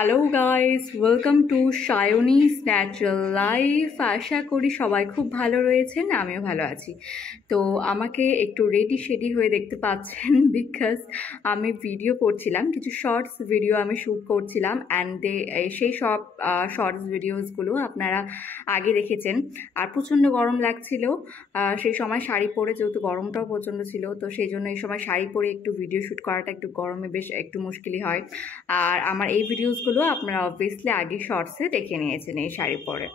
Hello guys, welcome to Sayani's natural life. আশা করি সবাই খুব ভালো রয়েছেন, আমিও ভালো আছি। তো আমাকে একটু রেডি হয়ে দেখতে পাচ্ছেন বিকজ আমি ভিডিও করছিলাম, কিছু শর্টস ভিডিও আমি শ্যুট করছিলাম অ্যান্ড সেই সব শর্টস ভিডিওসগুলো আপনারা আগে দেখেছেন। আর প্রচণ্ড গরম লাগছিল সেই সময় শাড়ি পরে, যেহেতু গরমটাও প্রচণ্ড ছিল, তো সেই জন্য এই সময় শাড়ি পরে একটু ভিডিও শ্যুট করাটা একটু গরমে বেশ একটু মুশকিলই হয়। আর আমার এই ভিডিওসগুলো আপনারা অবভিয়াসলি আগে শর্টসে দেখে নিয়েছেন এই শাড়ি পরে।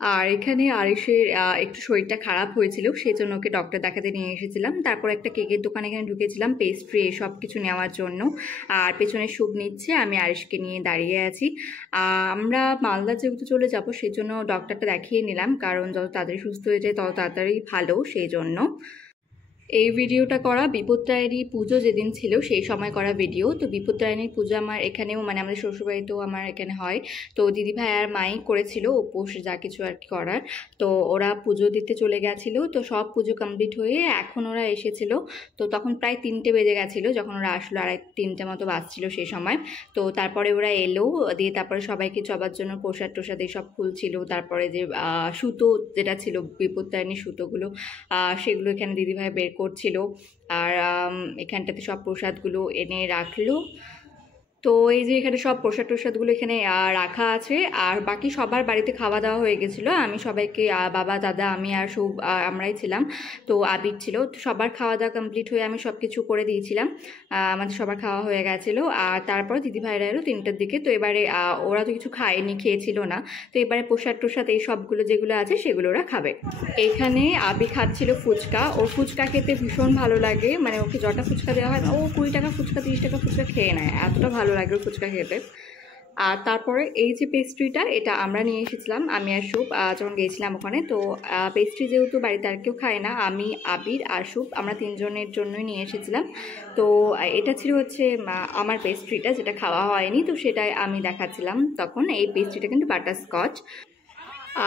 আর এখানে আরিশের একটু শরীরটা খারাপ হয়েছিল, সেই জন্য ওকে ডক্টর দেখাতে নিয়ে এসেছিলাম। তারপর একটা কেকের দোকানে এখানে ঢুকেছিলাম পেস্ট্রি এসব কিছু নেওয়ার জন্য। আর পেছনে শুভ নিচ্ছে, আমি আরিশকে নিয়ে দাঁড়িয়ে আছি। আমরা মালদা যেহেতু চলে যাব, সেই জন্য ডক্টরটা দেখিয়ে নিলাম, কারণ যত তাড়াতাড়ি সুস্থ হয়ে যায় তত তাড়াতাড়ি ভালো, সেই জন্য। এই ভিডিওটা করা বিপত্তারিণী পুজো যেদিন ছিল সেই সময় করা ভিডিও। তো বিপত্তারিণীর পুজো আমার এখানেও, মানে আমাদের শ্বশুরবাড়িতেও আমার এখানে হয়। তো দিদিভাই আর মাই করেছিল উপোস যা কিছু আর কি করার। তো ওরা পুজো দিতে চলে গেছিলো, তো সব পুজো কমপ্লিট হয়ে এখন ওরা এসেছিলো। তো তখন প্রায় 3টে বেজে গেছিলো যখন ওরা আসলো, 2:30 মতো বাজছিল সেই সময়। তো তারপরে ওরা এলো, দিয়ে তারপরে সবাইকে চবার জন্য প্রসাদ টোসাদ এইসব খুলছিল। তারপরে যে সুতো যেটা ছিল বিপত্তারিণীর সুতোগুলো, সেগুলো এখানে দিদিভাই বের করছিল। আর এখানটাতে সব প্রসাদগুলো এনে রাখলো। তো এই যে এখানে সব প্রসাদ টোসাদগুলো এখানে রাখা আছে। আর বাকি সবার বাড়িতে খাওয়া দাওয়া হয়ে গেছিলো। আমি সবাইকে, বাবা, দাদা, আমি আর সব আমরাই ছিলাম। তো আবির ছিল, তো সবার খাওয়া দাওয়া কমপ্লিট হয়ে আমি সব কিছু করে দিয়েছিলাম। আমাদের সবার খাওয়া হয়ে গেছিলো। আর তারপর দিদিভাইরা এলো 3টার দিকে। তো এবারে ওরা তো কিছু খায়নি, খেয়েছিল না। তো এবারে প্রসাদ টোসাদ এই সবগুলো যেগুলো আছে সেগুলো ওরা খাবে। এইখানে আবি খাচ্ছিল ফুচকা। ওর ফুচকা খেতে ভীষণ ভালো লাগে, মানে ওকে যটা ফুচকা দেওয়া হয় ও 20 টাকা ফুচকা 30 টাকা ফুচকা খেয়ে নেয়, এতটা ভালো লাগে ওর ফুচকা খেতে। আর তারপরে এই যে পেস্ট্রিটা, এটা আমরা নিয়ে এসেছিলাম আমি আর শুভ যখন গিয়েছিলাম ওখানে। তো পেস্ট্রি যেহেতু বাড়িতে আর কেউ খায় না, আমি, আবির আর শুভ আমরা 3 জনের জন্যই নিয়ে এসেছিলাম। তো এটা ছিল হচ্ছে আমার পেস্ট্রিটা, যেটা খাওয়া হয়নি, তো সেটাই আমি দেখাচ্ছিলাম তখন। এই পেস্ট্রিটা কিন্তু বাটারস্কচ।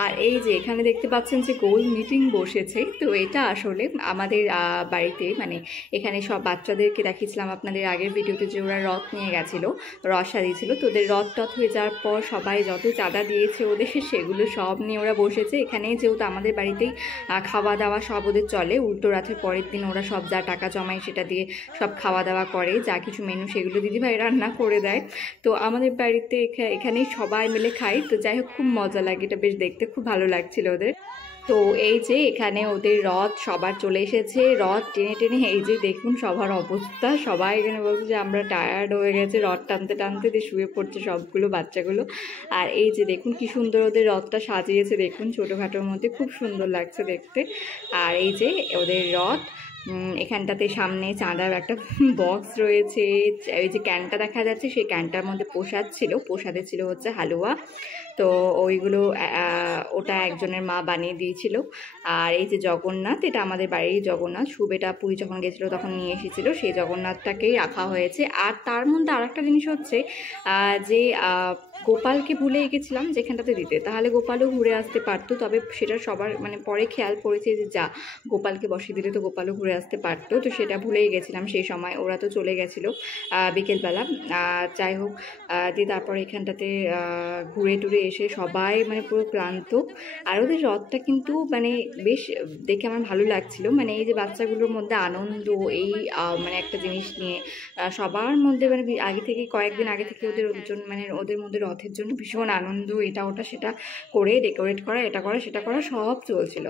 আর এই যে এখানে দেখতে পাচ্ছেন যে গোল মিটিং বসেছে, তো এটা আসলে আমাদের বাড়িতে, মানে এখানে সব বাচ্চাদেরকে দেখিয়েছিলাম আপনাদের আগের ভিডিওতে যে ওরা রথ নিয়ে গেছিলো, রথ সাজিয়েছিল। তো ওদের রথ টথ হয়ে যাওয়ার পর সবাই যত চাঁদা দিয়েছে ওদের, সেগুলো সব নিয়ে ওরা বসেছে এখানে। যেহেতু আমাদের বাড়িতেই খাওয়া দাওয়া সব ওদের চলে, উল্টো রাতের পরের দিন ওরা সব যা টাকা জমায় সেটা দিয়ে সব খাওয়া দাওয়া করে, যা কিছু মেনু সেগুলো দিদিভাই রান্না করে দেয়। তো আমাদের বাড়িতে এখানেই সবাই মিলে খাই। তো যাই হোক, খুব মজা লাগে, এটা বেশ দেখতে খুব ভালো লাগছিল ওদের। তো এই যে এখানে ওদের রথ সবার চলে এসেছে, রথ টেনে টেনে এই যে দেখুন সবার অবস্থা, সবাই এখানে বলছে যে আমরা টায়ার্ড হয়ে গেছে, রথ টানতে টানতে দিয়ে শুয়ে পড়ছে সবগুলো বাচ্চাগুলো। আর এই যে দেখুন কি সুন্দর ওদের রথটা সাজিয়েছে, দেখুন ছোটোখাটোর মধ্যে খুব সুন্দর লাগছে দেখতে। আর এই যে ওদের রথ, এখানটাতে সামনে চাঁদার একটা বক্স রয়েছে। এই যে ক্যানটা দেখা যাচ্ছে, সেই ক্যানটার মধ্যে প্রসাদ ছিল, প্রসাদে ছিল হচ্ছে হালুয়া। তো ওইগুলো ওটা একজনের মা বানিয়ে দিয়েছিল। আর এই যে জগন্নাথ, এটা আমাদের বাড়ির জগন্নাথ, শুভ এটা পুরী যখন গেছিলো তখন নিয়ে এসেছিলো, সেই জগন্নাথটাকেই রাখা হয়েছে। আর তার মধ্যে আর একটা জিনিস হচ্ছে যে গোপালকে ভুলে গেছিলাম যেখানটাতে দিতে, তাহলে গোপালও ঘুরে আসতে পারতো, তবে সেটা সবার মানে পরে খেয়াল পড়েছে যে যা গোপালকে বসিয়ে দিলে তো গোপালও ঘুরে আসতে পারতো, তো সেটা ভুলেই গেছিলাম সেই সময়। ওরা তো চলে গেছিলো বিকেলবেলা। যাই হোক, দিয়ে তারপর এখানটাতে ঘুরে টুরে এসে সবাই মানে পুরো ক্লান্ত। আর ওদের রথটা কিন্তু মানে বেশ দেখে আমার ভালো লাগছিল, মানে এই যে বাচ্চাগুলোর মধ্যে আনন্দ, এই মানে একটা জিনিস নিয়ে সবার মধ্যে, মানে আগে থেকে কয়েকদিন আগে থেকে ওদের মানে ওদের মধ্যে রথের জন্য ভীষণ আনন্দ, এটা ওটা সেটা করে ডেকোরেট করা, এটা করা সেটা করা সব চলছিল।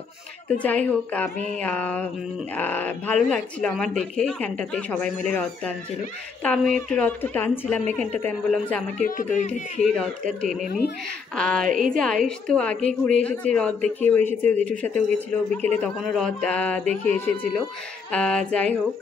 তো যাই হোক, আমি ভালো লাগছিল আমার দেখে, এখানটাতে সবাই মিলে রথ টানছিল। তো আমি একটু রথটা টানছিলাম এখানটাতে, আমি বললাম যে আমাকে একটু দড়িটা দিয়ে রথটা টেনে নিই। আর এই যে আয়ুষ তো আগে ঘুরে এসেছে, রথ দেখেও এসেছে, জেঠুর সাথেও গেছিলো বিকেলে, তখনও রথ দেখে এসেছিলো। যাই হোক,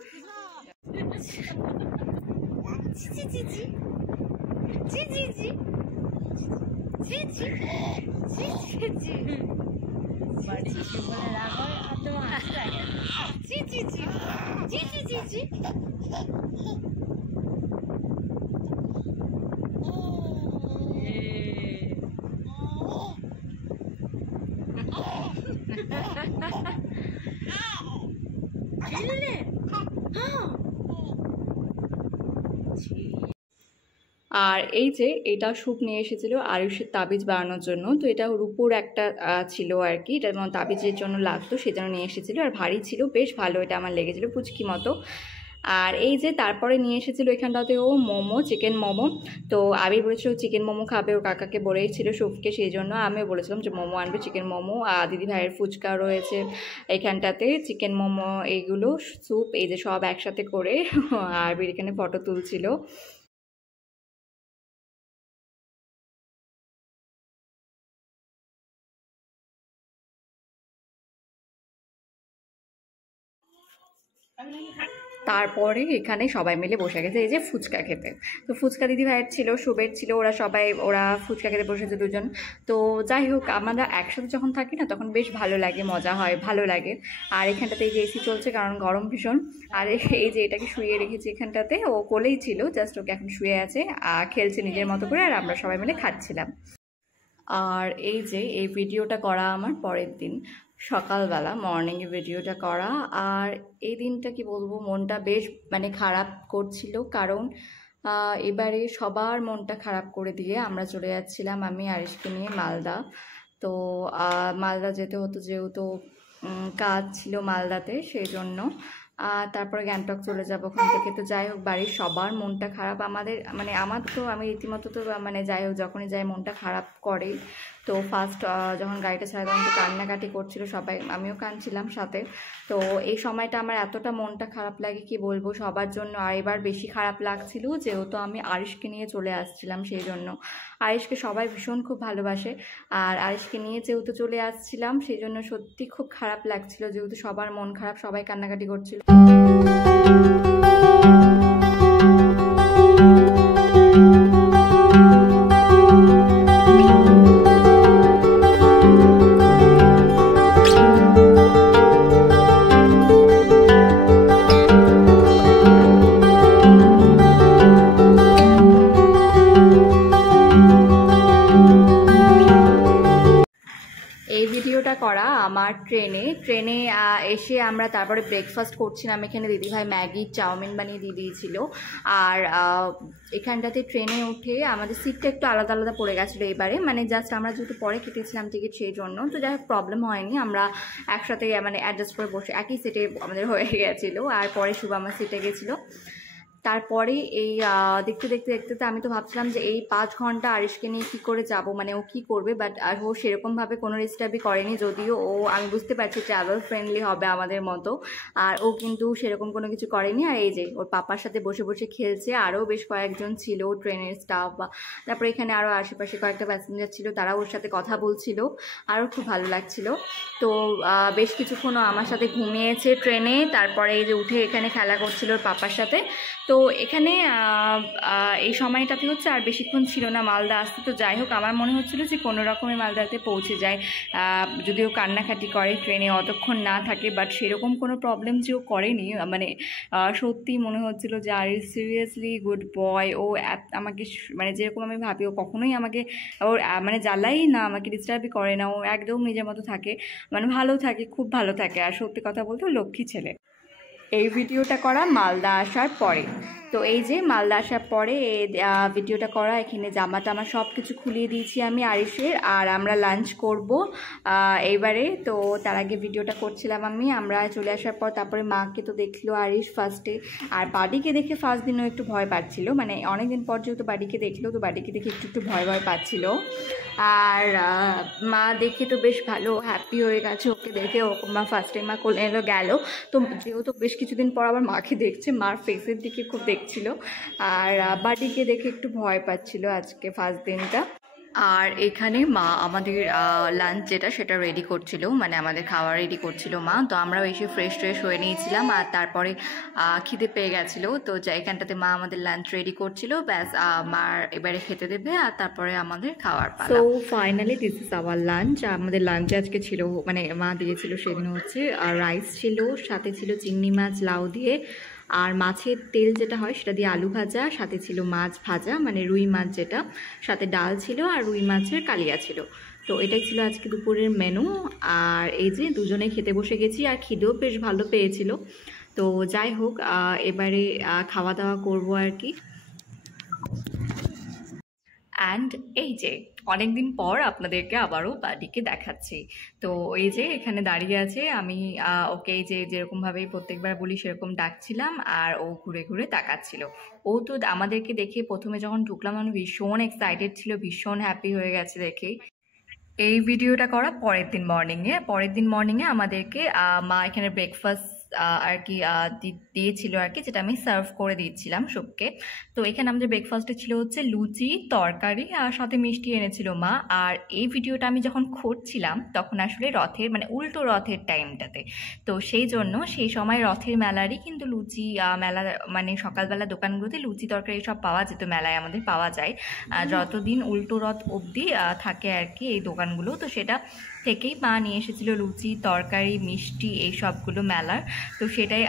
আর এই যে এটা স্যুপ নিয়ে এসেছিলো আয়ুষের তাবিজ বানানোর জন্য। তো এটা রূপোর একটা ছিল আর কি, এটা তাবিজের জন্য লাগতো সেজন্য নিয়ে এসেছিলো। আর ভারী ছিল, বেশ ভালো, এটা আমার লেগেছিলো পুচকি মতো। আর এই যে তারপরে নিয়ে এসেছিলো এখানটাতে ও মোমো, চিকেন মোমো। তো আবির বলেছিল চিকেন মোমো খাবে, ওর কাকাকে বলেছিল শুভকে, সেই জন্য আমিও বলেছিলাম যে মোমো আনবে, চিকেন মোমো। আর দিদি ভাইয়ের ফুচকা রয়েছে এখানটাতে, চিকেন মোমো, এইগুলো স্যুপ, এই যে সব একসাথে করে আবির এখানে ফটো তুলছিল। তারপরে এখানে সবাই মিলে বসে গেছে এই যে ফুচকা খেতে। তো ফুচকা দিদি ভাইয়ের ছিল, শুভের ছিল, ওরা ফুচকা খেতে বসেছে দুজন। তো যাই হোক, আমরা একসাথে যখন থাকি না তখন বেশ ভালো লাগে, মজা হয়, ভালো লাগে। আর এখানটাতে এই যে এসি চলছে কারণ গরম ভীষণ। আর এই যে এটাকে শুয়ে রেখেছি এখানটাতে, ও কোলেই ছিল, জাস্ট ওকে এখন শুয়ে আছে, খেলছে নিজের মতো করে, আর আমরা সবাই মিলে খাচ্ছিলাম। আর এই যে এই ভিডিওটা করা আমার পরের দিন সকালবেলা, মর্নিংয়ে ভিডিওটা করা। আর এই দিনটা কি বলবো, মনটা বেশ মানে খারাপ করছিল, কারণ এবারে সবার মনটা খারাপ করে দিয়ে আমরা চলে যাচ্ছিলাম আমি আরিশকে নিয়ে মালদা। তো মালদা যেতে হতো যেহেতু কাজ ছিল মালদাতে, সেই জন্য। তারপরে গ্যাংটক চলে যাবো ওখান থেকে। তো যাই হোক, বাড়ির সবার মনটা খারাপ, আমাদের মানে আমার তো, আমি রীতিমতো তো মানে যাই হোক যখনই যাই মনটা খারাপ করে। তো ফার্স্ট যখন গাড়িটা ছাড়া তখন তো কান্নাকাটি করছিল সবাই, আমিও কাঁদছিলাম সাথে। তো এই সময়টা আমার এতটা মনটা খারাপ লাগে কি বলবো সবার জন্য। আর এবার বেশি খারাপ লাগছিল যেহেতু আমি আরিশকে নিয়ে চলে আসছিলাম, সেই জন্য। আরিশকে সবাই ভীষণ খুব ভালোবাসে, আর আরিশকে নিয়ে যেহেতু চলে আসছিলাম সেই জন্য সত্যি খুব খারাপ লাগছিল, যেহেতু সবার মন খারাপ, সবাই কান্নাকাটি করছিল। এই ভিডিওটা করা আমার ট্রেনে এসে আমরা তারপরে ব্রেকফাস্ট করছিলাম এখানে, দিদিভাই ম্যাগি চাউমিন বানিয়ে দিয়ে দিয়েছিল। আর এখানটাতে ট্রেনে উঠে আমাদের সিটটা একটু আলাদা আলাদা পড়ে গেছিলো এবারে, মানে জাস্ট আমরা যেহেতু পরে কেটেছিলাম টিকিট সেই জন্য। তো যাই হোক প্রবলেম হয়নি, আমরা একসাথে মানে অ্যাডজাস্ট করে বসে একই সিটে আমাদের হয়ে গেছিলো। আর পরে শুভ আমার সিটে গেছিলো। তারপরে এই দেখতে দেখতে দেখতে তো আমি তো ভাবছিলাম যে এই 5 ঘন্টা আরিশকে নিয়ে কী করে যাব, মানে ও কী করবে। বাট আর ও সেরকমভাবে কোনো ডিস্টার্বই করেনি, যদিও ও, আমি বুঝতে পারছি ট্রাভেল ফ্রেন্ডলি হবে আমাদের মতো, আর ও কিন্তু সেরকম কোনো কিছু করেনি। আর এই যে ওর পাপার সাথে বসে বসে খেলছে, আরও বেশ কয়েকজন ছিল ট্রেনের স্টাফ, বা তারপরে এখানে আরও আশেপাশে কয়েকটা প্যাসেঞ্জার ছিল, তারা ওর সাথে কথা বলছিল, আরও খুব ভালো লাগছিল। তো বেশ কিছুক্ষণও আমার সাথে ঘুমিয়েছে ট্রেনে, তারপরে এই যে উঠে এখানে খেলা করছিল ওর পাপার সাথে। তো এখানে এই সময়টাতে হচ্ছে আর বেশিক্ষণ ছিল না মালদা আসতে। তো যাই হোক, আমার মনে হচ্ছিল যে কোনো রকমের মালদাতে পৌঁছে যায়, যদিও কান্নাকাটি করে ট্রেনে অতক্ষণ না থাকে, বাট সেরকম কোনো প্রবলেম যে ও করেনি। মানে সত্যি মনে হচ্ছিল যে আর সিরিয়াসলি গুড বয়। ও আমাকে মানে যেরকম আমি ভাবি, ও কখনোই আমাকে ওর মানে জ্বালাই না, আমাকে ডিস্টার্বই করে না, ও একদম নিজের মতো থাকে, মানে ভালো থাকে, খুব ভালো থাকে। আর সত্যি কথা বলতে ও লক্ষ্মী ছেলে। এই ভিডিওটা করা মালদা আসার পরে। তো এই যে মালদা আসার পরে ভিডিওটা করা, এখানে জামা টামা সব কিছু খুলিয়ে দিয়েছি আমি আরিশের, আর আমরা লাঞ্চ করব এইবারে। তো তার আগে ভিডিওটা করছিলাম আমরা চলে আসার পর। তারপরে মাকে তো দেখলো আরিশ ফার্স্টে, আর বাড়িকে দেখে ফার্স্ট দিনও একটু ভয় পাচ্ছিল, মানে অনেকদিন পর যেহেতু বাড়িকে দেখলো, তো বাড়িকে দেখে একটু ভয় পাচ্ছিল। আর মা দেখে তো বেশ ভালো হ্যাপি হয়ে গেছে ওকে দেখে। ও মা ফার্স্ট টাইম মা কোলে এলো গেল, তো যেহেতু বেশ কিছুদিন পর আবার মাকে দেখছে, মার ফেসের দিকে খুব দেখছিল। আর বাড়িকে দেখে একটু ভয় পাচ্ছিল আজকে ফার্স্ট দিনটা। আর এখানে মা আমাদের লাঞ্চ যেটা সেটা রেডি করছিল, মানে আমাদের খাওয়া রেডি করছিল মা। তো আমরাও এসে ফ্রেশ হয়ে নিয়েছিলাম, আর তারপরে খিদে পেয়ে গেছিলো। তো এখানটাতে মা আমাদের লাঞ্চ রেডি করছিল, ব্যাস মার এবারে খেতে দেবে, আর তারপরে আমাদের খাওয়ার পালা। তো finally this is our lunch. আমাদের লাঞ্চে আজকে ছিল, মানে মা দিয়েছিল সেদিন হচ্ছে রাইস ছিল, সাথে ছিল চিংড়ি মাছ লাউ দিয়ে, আর মাছের তেল যেটা হয় সেটা দিয়ে আলু ভাজা, সাথে ছিল মাছ ভাজা, মানে রুই মাছ যেটা, সাথে ডাল ছিল, আর রুই মাছের কালিয়া ছিল। তো এটাই ছিল আজকে দুপুরের মেনু। আর এই যে দুজনে খেতে বসে গেছি, আর খিদেও বেশ ভালো পেয়েছিল। তো যাই হোক, এবারে খাওয়া দাওয়া করবো আর কি। অ্যান্ড এই যে অনেকদিন পর আপনাদেরকে আবারও বাড়িকে দেখাচ্ছি। তো এই যে এখানে দাঁড়িয়ে আছে, আমি ওকে এই যে যেরকমভাবে প্রত্যেকবার বলি সেরকম ডাকছিলাম, আর ও ঘুরে ঘুরে তাকাচ্ছিল। ও তো আমাদেরকে দেখে প্রথমে যখন ঢুকলাম আমি ভীষণ এক্সাইটেড ছিল, ভীষণ হ্যাপি হয়ে গেছে দেখে। এই ভিডিওটা করা পরের দিন মর্নিংয়ে আমাদেরকে মা এখানে ব্রেকফাস্ট আর কি দিয়েছিল আর কি, যেটা আমি সার্ভ করে দিচ্ছিলাম সবকে। তো এখানে আমাদের ব্রেকফাস্টে ছিল হচ্ছে লুচি, তরকারি আর সাথে মিষ্টি এনেছিল মা। আর এই ভিডিওটা আমি যখন করছিলাম তখন আসলে রথের মানে উল্টো রথের টাইমটাতে, তো সেই জন্য সেই সময় রথের মেলারই কিন্তু লুচি মেলা মানে সকালবেলা দোকানগুলোতে লুচি তরকারি সব পাওয়া যেত, মেলায় আমাদের পাওয়া যায় যতদিন উল্টো রথ অবধি থাকে আর কি এই দোকানগুলো। তো সেটা থেকেই মা নিয়ে এসেছিল লুচি তরকারি মিষ্টি এই সবগুলো মেলার, তো সেটাই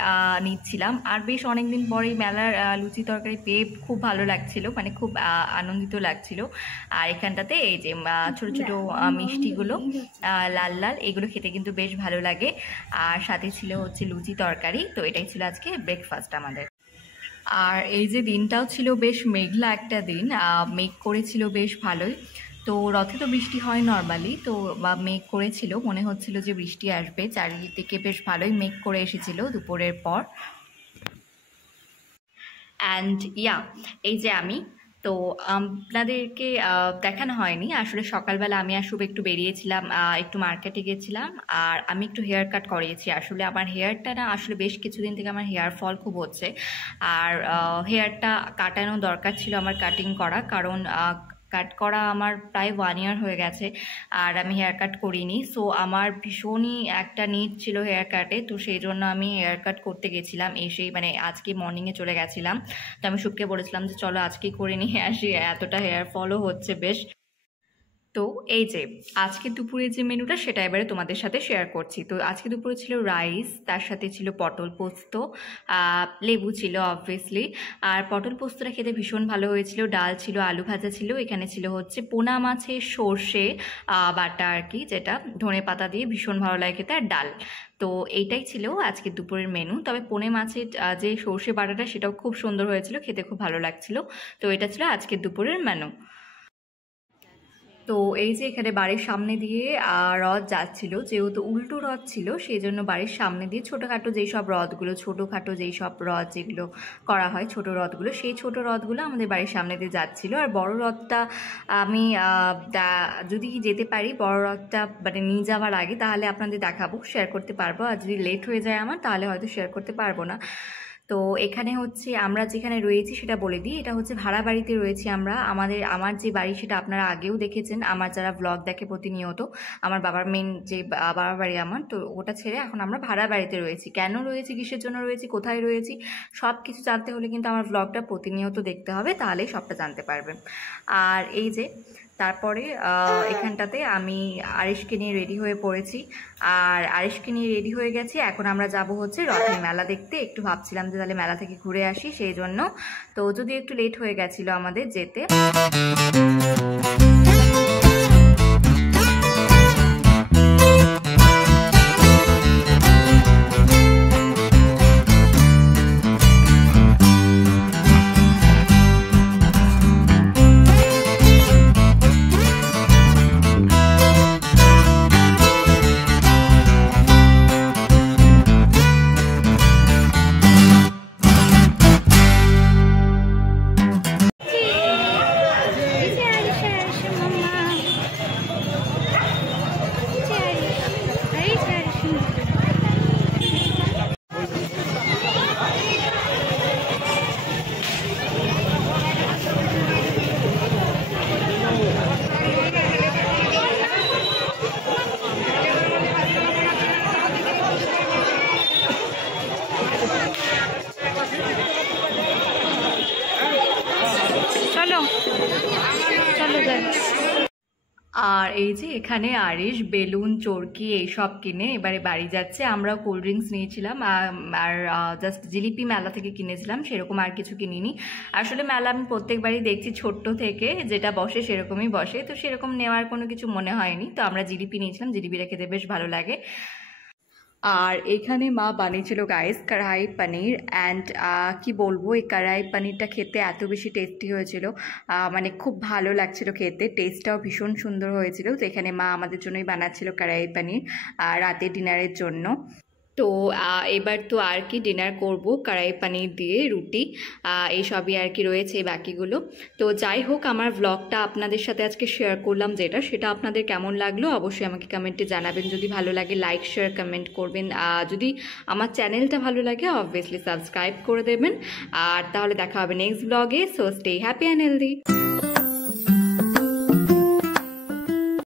নিচ্ছিলাম। আর বেশ অনেকদিন পরে মেলার লুচি তরকারি পেয়ে খুব ভালো লাগছিল, মানে খুব আনন্দিত লাগছিল। আর এখানটাতে এই যে ছোট ছোট মিষ্টিগুলো লাল লাল, এগুলো খেতে কিন্তু বেশ ভালো লাগে। আর সাথে ছিল হচ্ছে লুচি তরকারি। তো এটাই ছিল আজকে ব্রেকফাস্ট আমাদের। আর এই যে দিনটাও ছিল বেশ মেঘলা একটা দিন, মেঘ করেছিল বেশ ভালোই। তো রথে তো বৃষ্টি হয় নর্মালি, তো মেঘ করেছিল, মনে হচ্ছিল যে বৃষ্টি আসবে, চারিদিকে বেশ ভালোই মেঘ করে এসেছিল দুপুরের পর। অ্যান্ড এই যে আমি তো আপনাদেরকে দেখানো হয়নি আসলে, সকালবেলা আমি আর শুভ একটু বেরিয়েছিলাম, একটু মার্কেটে গেছিলাম। আর আমি একটু হেয়ার কাট করিয়েছি। আসলে আমার হেয়ারটা না আসলে বেশ কিছুদিন থেকে আমার হেয়ার ফল খুব হচ্ছে, আর হেয়ারটা কাটানো দরকার ছিল আমার, কাটিং করা, কারণ কাট করা আমার প্রায় 1 ইয়ার হয়ে গেছে আর আমি হেয়ার কাট করিনি। সো আমার ভীষণই একটা নিড ছিল হেয়ার কাটে, তো সেই জন্য আমি হেয়ার কাট করতে গেছিলাম। এসেই মানে আজকে মর্নিংয়ে চলে গেছিলাম। তো আমি শুভকে বলেছিলাম যে চলো আজকেই করে নিয়ে আসি, এতটা হেয়ার ফলও হচ্ছে বেশ। তো এই যে আজকে দুপুরে যে মেনুটা সেটা এবারে তোমাদের সাথে শেয়ার করছি। তো আজকে দুপুরে ছিল রাইস, তার সাথে ছিল পটল পোস্ত, লেবু ছিল অবভিয়াসলি। আর পটল পোস্তটা খেতে ভীষণ ভালো হয়েছিল। ডাল ছিল, আলু ভাজা ছিল, এখানে ছিল হচ্ছে পোনা মাছের সর্ষে বাটা আর কি, যেটা ধনে পাতা দিয়ে ভীষণ ভালো লাগে খেতে, আর ডাল। তো এইটাই ছিল আজকে দুপুরের মেনু। তবে পোনে মাছের যে সর্ষে বাটাটা সেটাও খুব সুন্দর হয়েছিল, খেতে খুব ভালো লাগছিল। তো এটা ছিল আজকে দুপুরের মেনু। তো এই যে এখানে বাড়ির সামনে দিয়ে রথ যাচ্ছিল, যেহেতু উল্টো রথ ছিল সেই জন্য বাড়ির সামনে দিয়ে ছোটোখাটো যেই সব রথগুলো, ছোটোখাটো যেই সব রথ যেগুলো করা হয় ছোট রথগুলো, সেই ছোট রথগুলো আমাদের বাড়ির সামনে দিয়ে যাচ্ছিল। আর বড় রথটা আমি যদি যেতে পারি বড় রথটা মানে নিয়ে যাওয়ার আগে, তাহলে আপনাদের দেখাবো, শেয়ার করতে পারবো। আর যদি লেট হয়ে যায় আমার, তাহলে হয়তো শেয়ার করতে পারবো না। তো এখানে হচ্ছে আমরা যেখানে রয়েছি সেটা বলে দিই, এটা হচ্ছে ভাড়া বাড়িতে রয়েছি আমরা। আমার যে বাড়ি সেটা আপনারা আগেও দেখেছেন, আমার যারা ব্লগ দেখে প্রতিনিয়ত, আমার বাবার মেন যে বাবার বাড়ি আমার, তো ওটা ছেড়ে এখন আমরা ভাড়া বাড়িতে রয়েছি। কেন রয়েছি, কিসের জন্য রয়েছি, কোথায় রয়েছি, সব কিছু জানতে হলে কিন্তু আমার ব্লগটা প্রতিনিয়ত দেখতে হবে, তাহলেই সবটা জানতে পারবেন। আর এই যে তারপরে এখানটাতে আমি আরিশকে নিয়ে রেডি হয়ে পড়েছি, আর আরিশকে নিয়ে রেডি হয়ে গেছি। এখন আমরা যাব হচ্ছে রথের মেলা দেখতে। একটু ভাবছিলাম যে তাহলে মেলা থেকে ঘুরে আসি সেই জন্য, তো যদি একটু লেট হয়ে গেছিলো আমাদের যেতে। চলো চলো যাই। আর এই যে এখানে আরিশ বেলুন চরকি এইসব কিনে এবারে বাড়ি যাচ্ছে। আমরাও কোল্ড ড্রিঙ্কস নিয়েছিলাম আর জাস্ট জিলিপি মেলা থেকে কিনেছিলাম, সেরকম আর কিছু কিনিনি। আসলে মেলা আমি প্রত্যেকবারই দেখছি ছোট্ট থেকে যেটা বসে সেরকমই বসে, তো সেরকম নেওয়ার কোনো কিছু মনে হয়নি। তো আমরা জিলিপি নিয়েছিলাম, জিলিপিটা খেতে বেশ ভালো লাগে। আর এখানে মা বানিয়েছিল গাইস কড়াই পনির অ্যান্ড কি বলবো, এই কড়াই পনিরটা খেতে এত বেশি টেস্টি হয়েছিল, মানে খুব ভালো লাগছিল খেতে, টেস্টটাও ভীষণ সুন্দর হয়েছিল। তো এখানে মা আমাদের জন্যই বানাচ্ছিল কড়াই পনির রাতে ডিনারের জন্য। তো এবার তো আর কি ডিনার করব কড়াই পনির দিয়ে রুটি, এইসবই আর কি রয়েছে বাকিগুলো। তো যাই হোক, আমার ব্লগটা আপনাদের সাথে আজকে শেয়ার করলাম যেটা, সেটা আপনাদের কেমন লাগলো অবশ্যই আমাকে কমেন্টে জানাবেন। যদি ভালো লাগে লাইক শেয়ার কমেন্ট করবেন, যদি আমার চ্যানেলটা ভালো লাগে অবভিয়াসলি সাবস্ক্রাইব করে দেবেন। আর তাহলে দেখা হবে নেক্সট ব্লগে। So stay happy and healthy.